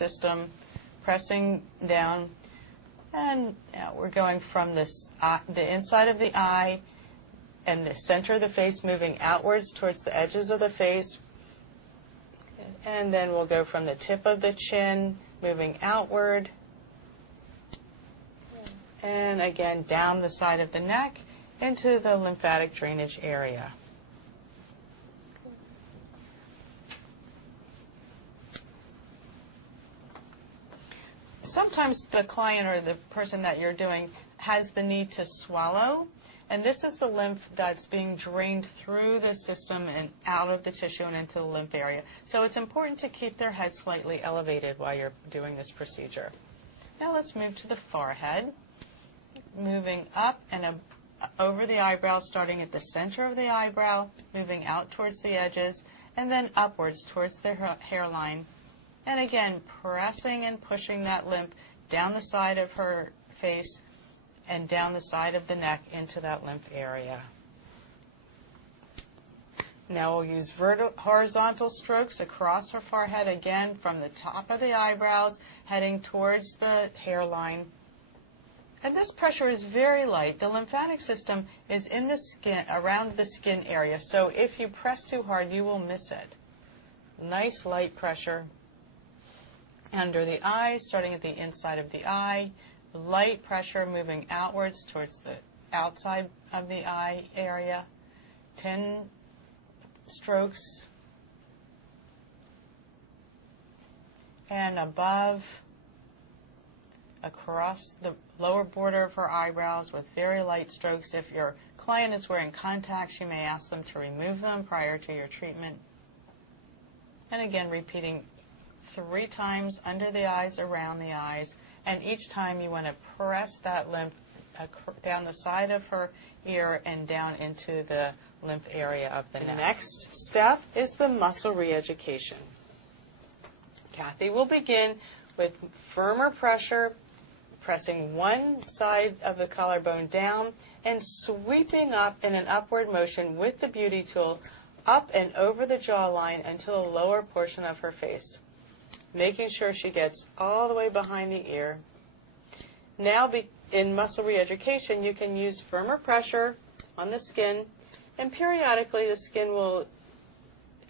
system, pressing down, and now we're going from this, the inside of the eye and the center of the face, moving outwards towards the edges of the face, and then we'll go from the tip of the chin, moving outward, and again down the side of the neck into the lymphatic drainage area. Sometimes the client or the person that you're doing has the need to swallow, and this is the lymph that's being drained through the system and out of the tissue and into the lymph area. So it's important to keep their head slightly elevated while you're doing this procedure. Now let's move to the forehead, moving up and over the eyebrow, starting at the center of the eyebrow, moving out towards the edges, and then upwards towards the hairline. And again, pressing and pushing that lymph down the side of her face and down the side of the neck into that lymph area. Now we'll use horizontal strokes across her forehead, again from the top of the eyebrows, heading towards the hairline. And this pressure is very light. The lymphatic system is in the skin, around the skin area, so if you press too hard, you will miss it. Nice light pressure under the eyes, starting at the inside of the eye, light pressure moving outwards towards the outside of the eye area, 10 strokes, and above, across the lower border of her eyebrows with very light strokes. If your client is wearing contacts, you may ask them to remove them prior to your treatment. And again, repeating 3 times under the eyes, around the eyes, and each time you want to press that lymph down the side of her ear and down into the lymph area of the neck. The next step is the muscle re-education. Kathy will begin with firmer pressure, pressing one side of the collarbone down and sweeping up in an upward motion with the beauty tool up and over the jawline until the lower portion of her face, making sure she gets all the way behind the ear. Now in muscle re-education, you can use firmer pressure on the skin, and periodically the skin will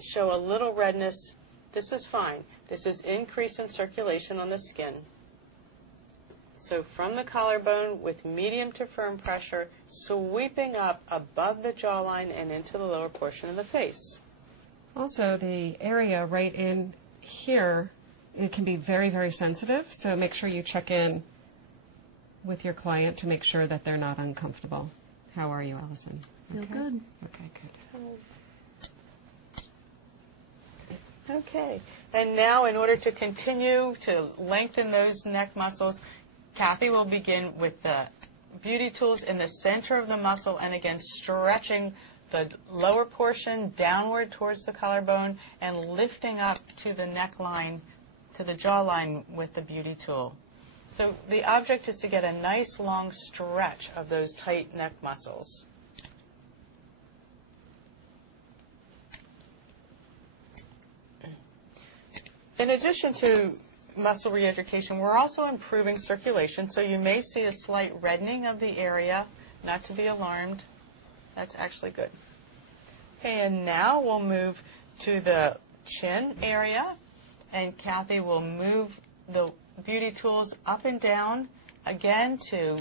show a little redness. This is fine. This is increase in circulation on the skin. So from the collarbone with medium to firm pressure, sweeping up above the jawline and into the lower portion of the face. Also, the area right in here, it can be very, very sensitive, so make sure you check in with your client to make sure that they're not uncomfortable. How are you, Allison? Feel good. Okay, good. Okay, and now in order to continue to lengthen those neck muscles, Kathy will begin with the beauty tools in the center of the muscle, and again stretching the lower portion downward towards the collarbone and lifting up to the neckline, to the jawline with the beauty tool. So the object is to get a nice long stretch of those tight neck muscles. In addition to muscle re-education, we're also improving circulation, so you may see a slight reddening of the area. Not to be alarmed. That's actually good. And now we'll move to the chin area, and Kathy will move the beauty tools up and down, again to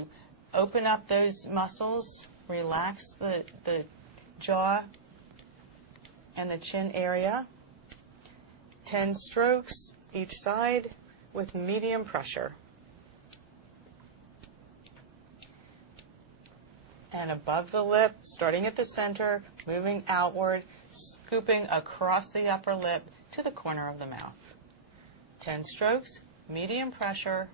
open up those muscles, relax the jaw and the chin area. 10 strokes each side with medium pressure. And above the lip, starting at the center, moving outward, scooping across the upper lip to the corner of the mouth. 10 strokes, medium pressure.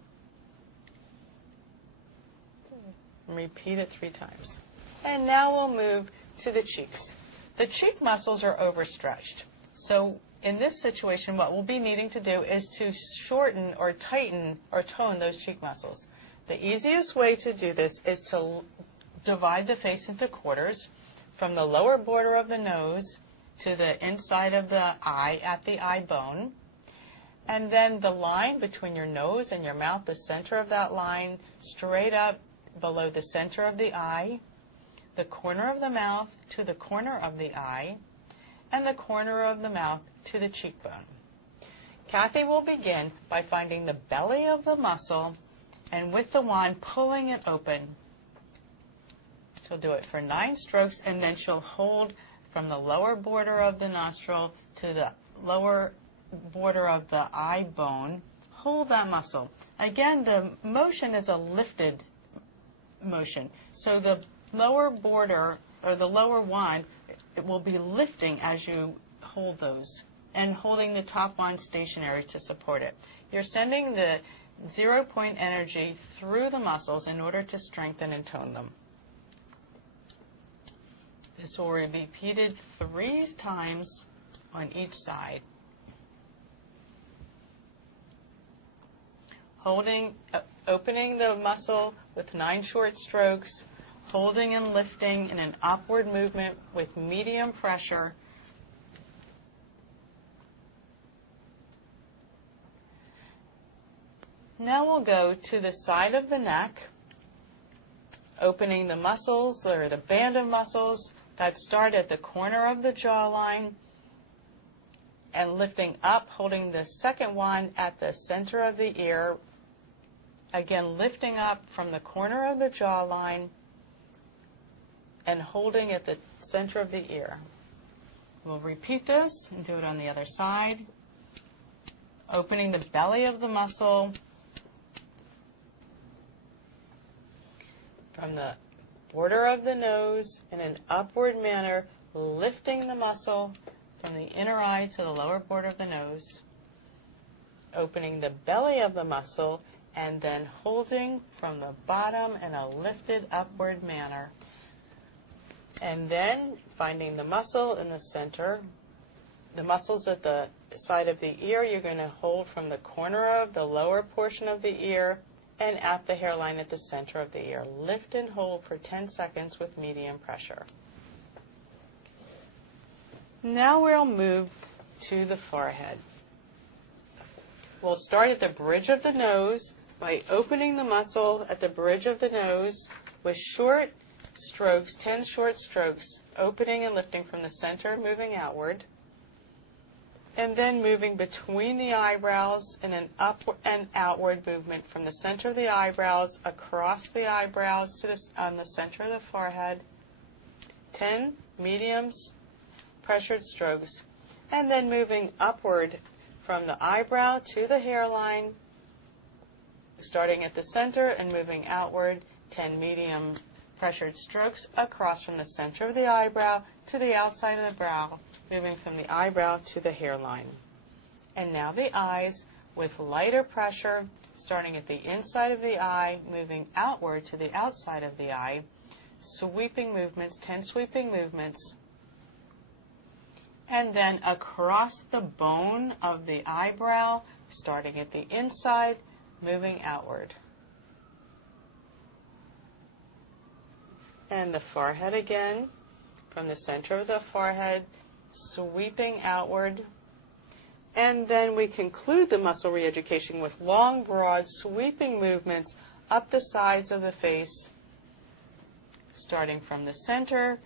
Repeat it 3 times. And now we'll move to the cheeks. The cheek muscles are overstretched. So in this situation, what we'll be needing to do is to shorten or tighten or tone those cheek muscles. The easiest way to do this is to divide the face into quarters from the lower border of the nose to the inside of the eye at the eye bone. And then the line between your nose and your mouth, the center of that line, straight up below the center of the eye, the corner of the mouth to the corner of the eye, and the corner of the mouth to the cheekbone. Kathy will begin by finding the belly of the muscle and with the wand pulling it open. She'll do it for 9 strokes, and then she'll hold from the lower border of the nostril to the lower border of the eye bone. Hold that muscle. Again, the motion is a lifted motion. So the lower border, or the lower wand, it will be lifting as you hold those, and holding the top wand stationary to support it. You're sending the 0-point energy through the muscles in order to strengthen and tone them. This will be repeated 3 times on each side. Holding, opening the muscle with 9 short strokes, holding and lifting in an upward movement with medium pressure. Now we'll go to the side of the neck, opening the muscles, or the band of muscles that start at the corner of the jawline, and lifting up, holding the second wand at the center of the ear. Again, lifting up from the corner of the jawline and holding at the center of the ear. We'll repeat this and do it on the other side. Opening the belly of the muscle from the border of the nose in an upward manner, lifting the muscle from the inner eye to the lower border of the nose. Opening the belly of the muscle and then holding from the bottom in a lifted upward manner. And then finding the muscle in the center. The muscles at the side of the ear, you're going to hold from the corner of the lower portion of the ear and at the hairline at the center of the ear. Lift and hold for 10 seconds with medium pressure. Now we'll move to the forehead. We'll start at the bridge of the nose by opening the muscle at the bridge of the nose with short strokes, 10 short strokes, opening and lifting from the center, moving outward, and then moving between the eyebrows in an upward and outward movement from the center of the eyebrows across the eyebrows to on the center of the forehead. 10 mediums pressured strokes, and then moving upward from the eyebrow to the hairline, starting at the center and moving outward, 10 medium pressured strokes across from the center of the eyebrow to the outside of the brow, moving from the eyebrow to the hairline. And now the eyes with lighter pressure, starting at the inside of the eye, moving outward to the outside of the eye, sweeping movements, 10 sweeping movements, and then across the bone of the eyebrow, starting at the inside, moving outward. And the forehead again, from the center of the forehead, sweeping outward. And then we conclude the muscle re-education with long, broad, sweeping movements up the sides of the face, starting from the center,